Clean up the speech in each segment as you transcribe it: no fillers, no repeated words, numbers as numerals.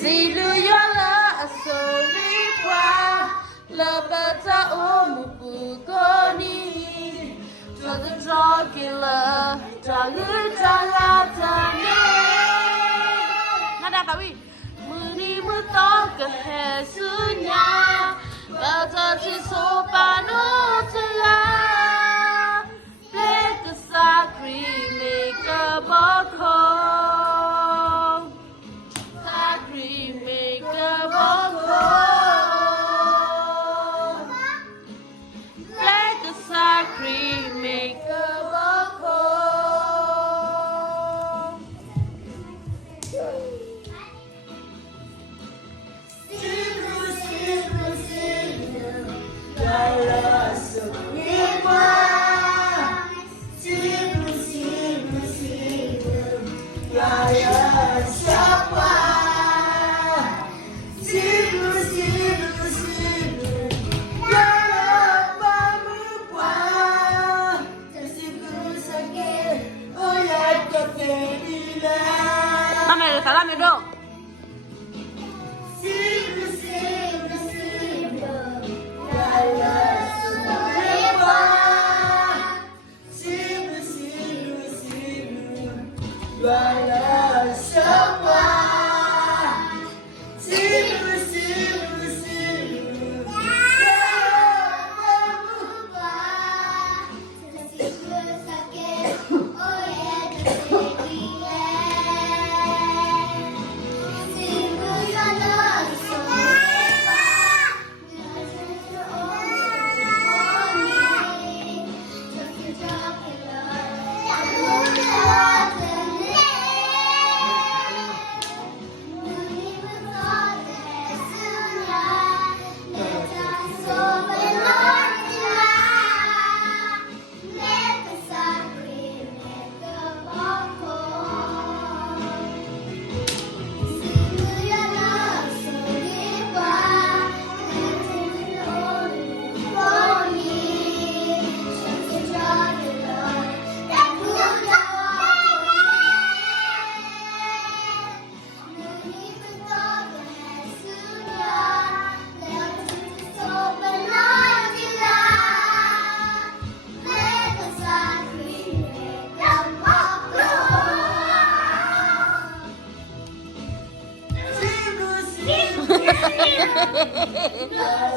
See do your love so require love but omukoni to the jocular nada tawi muni mutoka hesunya bata ti sopano tla black sakri make a boko sakri make a boko black sakri make a boko Mama, le salame do.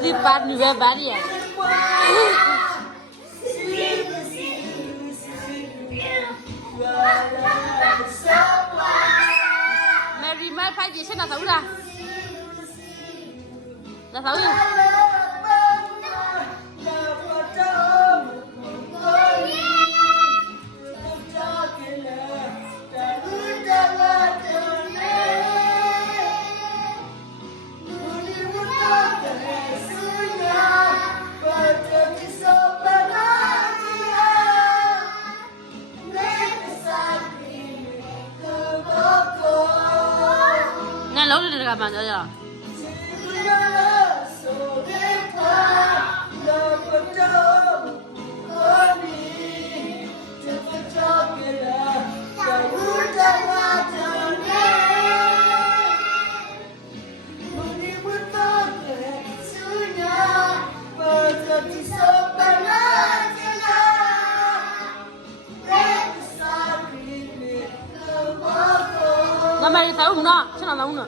Si pas de nouvelles barrières. Mary mai phải gì sẽ nào xấu ra? Nào xấu gì? Nghe lố lên các bạn ơi. Mama đi tao nó, chứ nào nữa.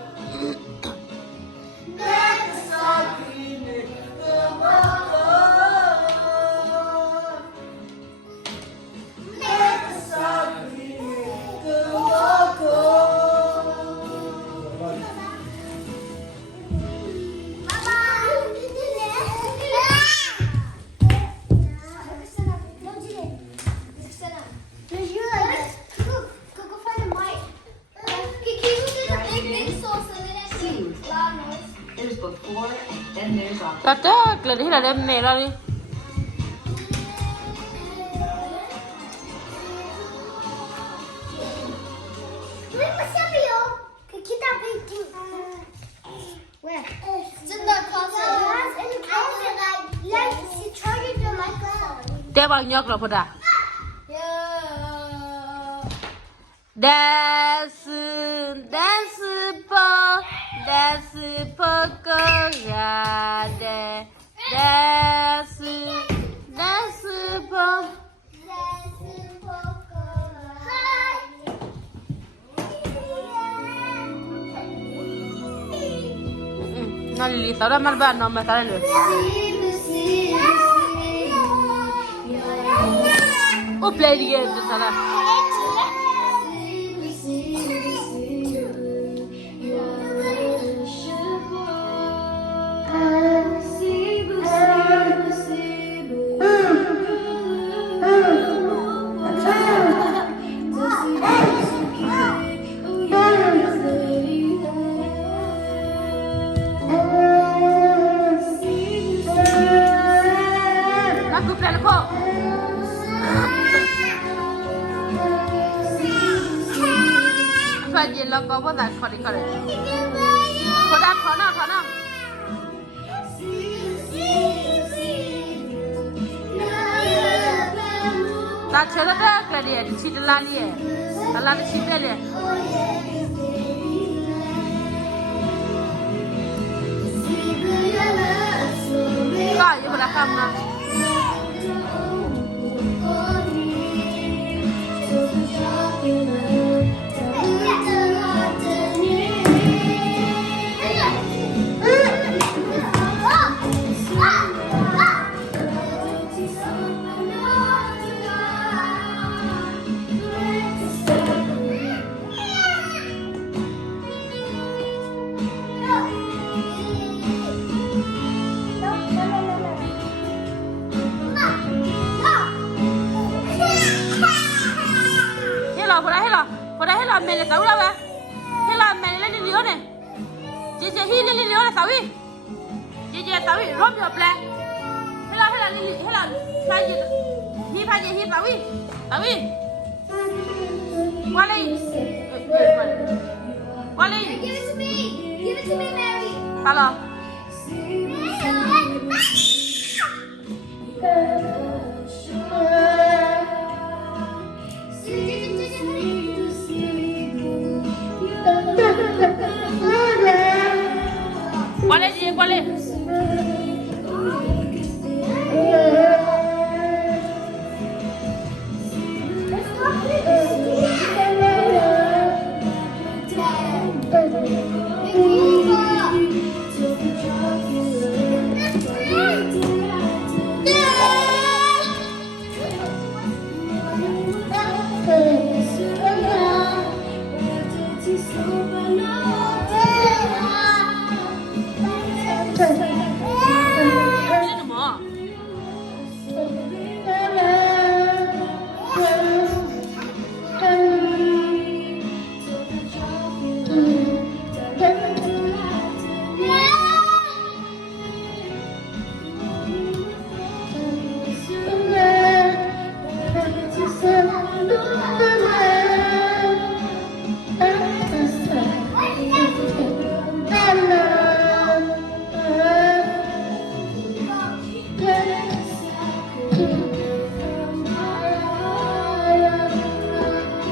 Cắt là đi là đem mẹ ra đi. Đeo bao nhiêu rồi Phật à? Dance, dance, po, 那里早点慢办，那么啥来着？我不来理这啥了。เราก็ว่าแต่ขอดีขอเลยขอได้ขอหน้าตาเชื่อแล้วก็เกลียดชิดลาลีลาลีชิดเลยก็อยู่บนคำนะme le saúl a ver, hela me le lione, jeje hi le lione saúl, jeje saúl, rompe ple, hela faje, hi saúl, wale, give it to me, Mary, hello. ¿Cuál es?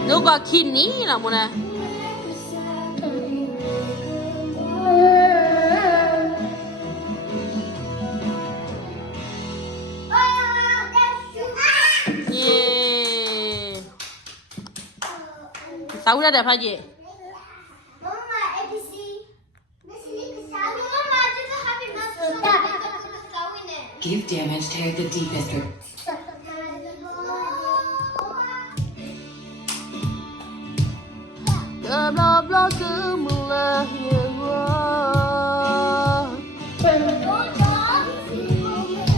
Nuga kini lah mana? Tahu dah apa je? Mama ABC. Mama juga happy birthday. Give damage tear the deepest. Blah blah gemulah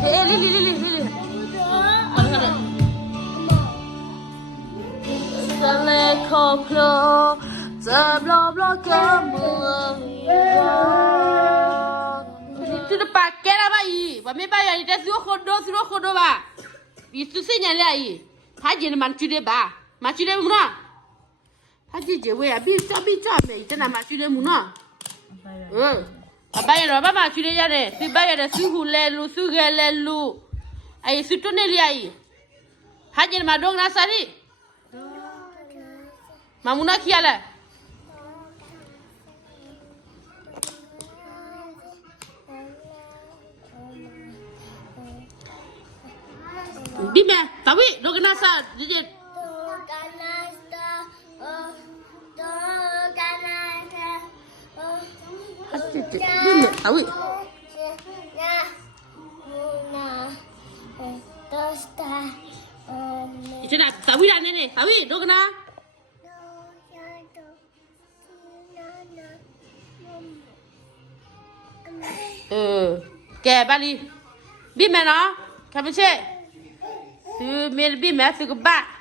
ya Lili. Mana? Sale koplo, blah blah gemulah ya. Itu depan kera bayi, bami bayi ada suruh kodo ba. Itu senyala i. Haji ni mancure ba, mancure mana? Haji je we abi cha me tana ma chure mu no abaya ro ba ma chure ya de si ba ya de su hu le lu su ge le lu ai su to ne li ai haji ma dong na sari mamuna kia la biết mẹ tao biết đồ cái nào sao gì biết mẹ tao biết thế nào tao biết này này tao biết đồ cái nào kẻ ba đi biết mẹ nó, cái gì? Từ mẹ biết mẹ từ cái ba.